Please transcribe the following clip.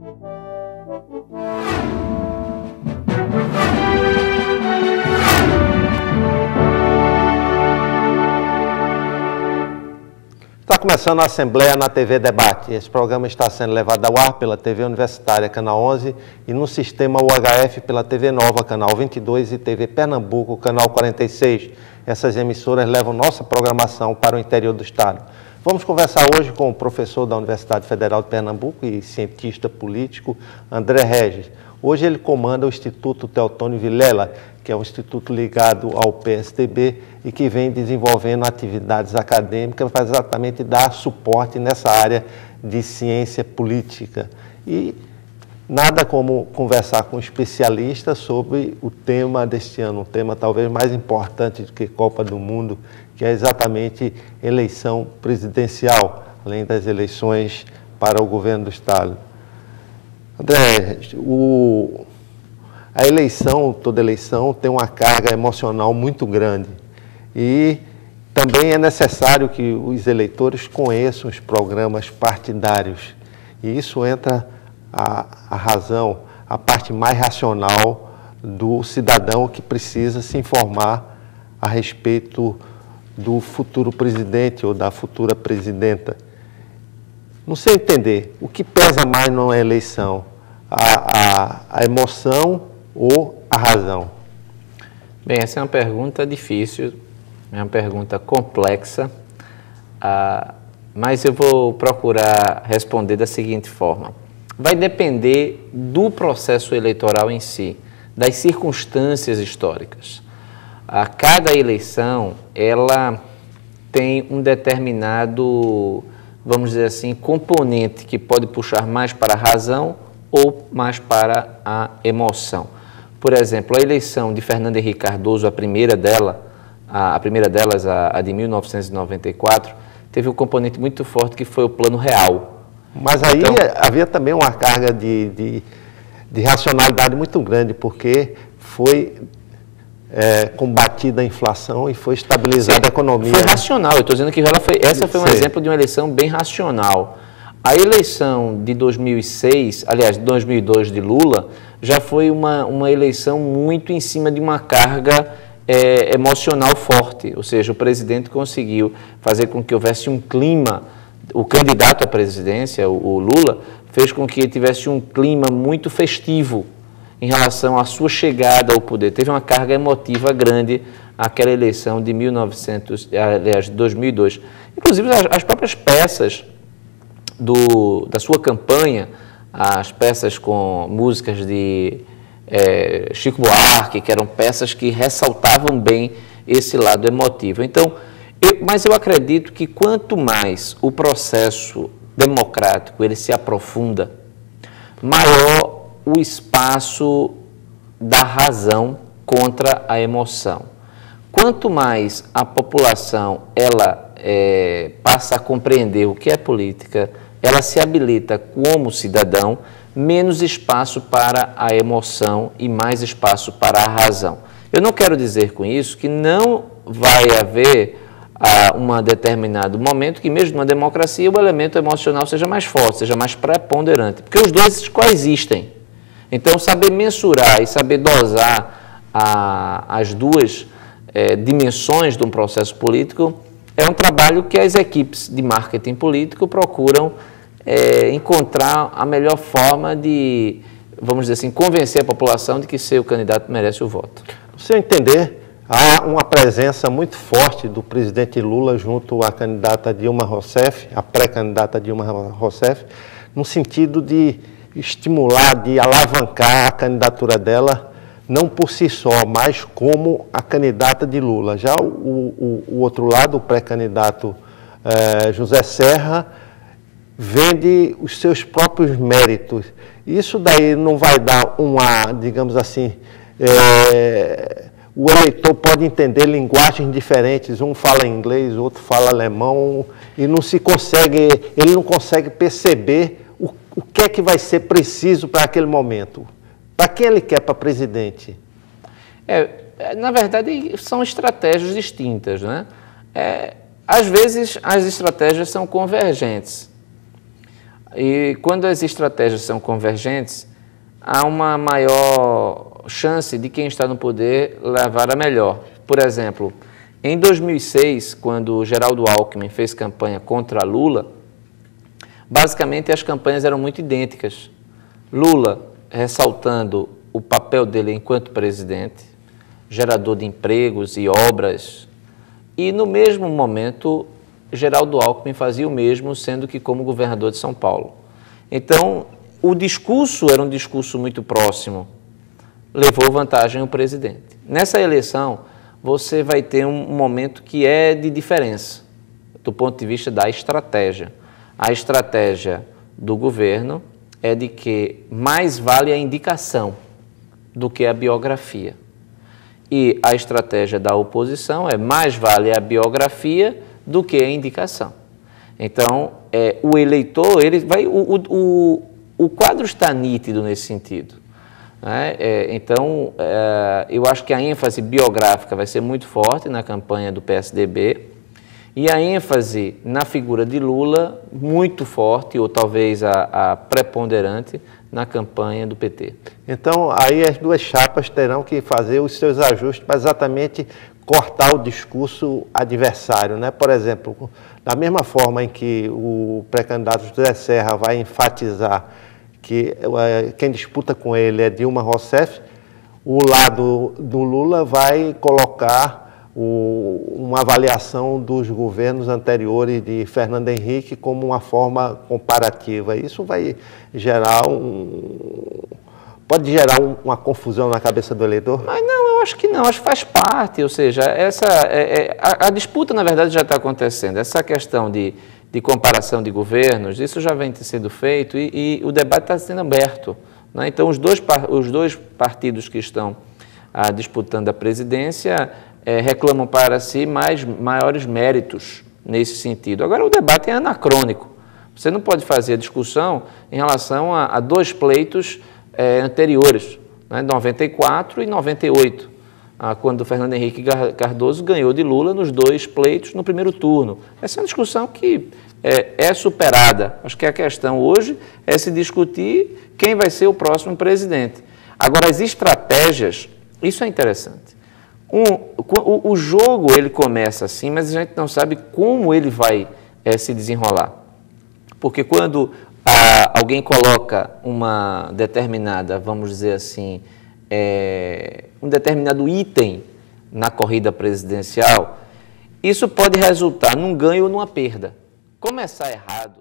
Está começando a Assembleia na TV Debate. Esse programa está sendo levado ao ar pela TV Universitária, canal 11, e no sistema UHF pela TV Nova, canal 22, e TV Pernambuco, canal 46. Essas emissoras levam nossa programação para o interior do estado. Vamos conversar hoje com o professor da Universidade Federal de Pernambuco e cientista político, André Regis. Hoje ele comanda o Instituto Teotônio Vilela, que é um instituto ligado ao PSDB e que vem desenvolvendo atividades acadêmicas para exatamente dar suporte nessa área de ciência política. E nada como conversar com um especialista sobre o tema deste ano, um tema talvez mais importante do que Copa do Mundo, que é exatamente eleição presidencial, além das eleições para o governo do estado. André, a eleição, toda eleição, tem uma carga emocional muito grande e também é necessário que os eleitores conheçam os programas partidários. E isso entra a razão, a parte mais racional do cidadão que precisa se informar a respeito do futuro presidente ou da futura presidenta. No seu entender, o que pesa mais numa eleição? A emoção ou a razão? Bem, essa é uma pergunta difícil, é uma pergunta complexa, mas eu vou procurar responder da seguinte forma. Vai depender do processo eleitoral em si, das circunstâncias históricas. A cada eleição, ela tem um determinado, vamos dizer assim, componente que pode puxar mais para a razão ou mais para a emoção. Por exemplo, a eleição de Fernando Henrique Cardoso, a primeira delas, a de 1994, teve um componente muito forte que foi o Plano Real. Mas aí então, havia também uma carga de racionalidade muito grande, porque foi combatida a inflação e foi estabilizada a economia. Foi racional, eu estou dizendo que essa foi um exemplo de uma eleição bem racional. A eleição de 2006, aliás, de 2002 de Lula, já foi uma eleição muito em cima de uma carga emocional forte, ou seja, o presidente conseguiu fazer com que houvesse um clima, o candidato à presidência, o Lula, fez com que tivesse um clima muito festivo em relação à sua chegada ao poder. Teve uma carga emotiva grande aquela eleição de 2002. Inclusive, as próprias peças da sua campanha, as peças com músicas de Chico Buarque, que eram peças que ressaltavam bem esse lado emotivo. Então, mas eu acredito que quanto mais o processo democrático ele se aprofunda, maior o espaço da razão contra a emoção. Quanto mais a população ela passa a compreender o que é política, ela se habilita como cidadão, menos espaço para a emoção e mais espaço para a razão. Eu não quero dizer com isso que não vai haver um determinado momento que mesmo numa democracia o elemento emocional seja mais forte, seja mais preponderante, porque os dois coexistem. Então, saber mensurar e saber dosar as duas dimensões de um processo político é um trabalho que as equipes de marketing político procuram encontrar a melhor forma de, vamos dizer assim, convencer a população de que seu candidato merece o voto. No seu entender, há uma presença muito forte do presidente Lula junto à candidata Dilma Rousseff, a pré-candidata Dilma Rousseff, no sentido de estimular, de alavancar a candidatura dela, não por si só, mas como a candidata de Lula. Já o outro lado, o pré-candidato José Serra, vende os seus próprios méritos. Isso daí não vai dar digamos assim, o eleitor pode entender linguagens diferentes, um fala inglês, o outro fala alemão, e ele não consegue perceber o que é que vai ser preciso para aquele momento. Para quem ele quer para presidente? Na verdade, são estratégias distintas, né? Às vezes, as estratégias são convergentes. E quando as estratégias são convergentes, há uma maior chance de quem está no poder levar a melhor. Por exemplo, em 2006, quando Geraldo Alckmin fez campanha contra Lula, basicamente as campanhas eram muito idênticas. Lula ressaltando o papel dele enquanto presidente, gerador de empregos e obras, e no mesmo momento Geraldo Alckmin fazia o mesmo, sendo que como governador de São Paulo. Então, o discurso era um discurso muito próximo, levou vantagem o presidente. Nessa eleição, você vai ter um momento que é de diferença, do ponto de vista da estratégia. A estratégia do governo é de que mais vale a indicação do que a biografia. E a estratégia da oposição é mais vale a biografia do que a indicação. Então, o eleitor, ele vai, o quadro está nítido nesse sentido. Né? Então, eu acho que a ênfase biográfica vai ser muito forte na campanha do PSDB e a ênfase na figura de Lula muito forte, ou talvez a preponderante, na campanha do PT. Então, aí as duas chapas terão que fazer os seus ajustes para exatamente cortar o discurso adversário, né? Por exemplo, da mesma forma em que o pré-candidato José Serra vai enfatizar que quem disputa com ele é Dilma Rousseff, o lado do Lula vai colocar uma avaliação dos governos anteriores de Fernando Henrique como uma forma comparativa. Isso vai gerar pode gerar uma confusão na cabeça do eleitor? Mas não, eu acho que não, acho que faz parte, ou seja, a disputa, na verdade, já está acontecendo. Essa questão de comparação de governos, isso já vem sendo feito e o debate está sendo aberto. Né? Então, os dois partidos que estão disputando a presidência reclamam para si maiores méritos nesse sentido. Agora, o debate é anacrônico. Você não pode fazer a discussão em relação a dois pleitos anteriores, né, 94 e 98, quando Fernando Henrique Cardoso ganhou de Lula nos dois pleitos no primeiro turno. Essa é uma discussão que é superada. Acho que a questão hoje é se discutir quem vai ser o próximo presidente. Agora, as estratégias, isso é interessante. O jogo, ele começa assim, mas a gente não sabe como ele vai se desenrolar. Porque quando alguém coloca uma determinada, vamos dizer assim, um determinado item na corrida presidencial, isso pode resultar num ganho ou numa perda. Começar errado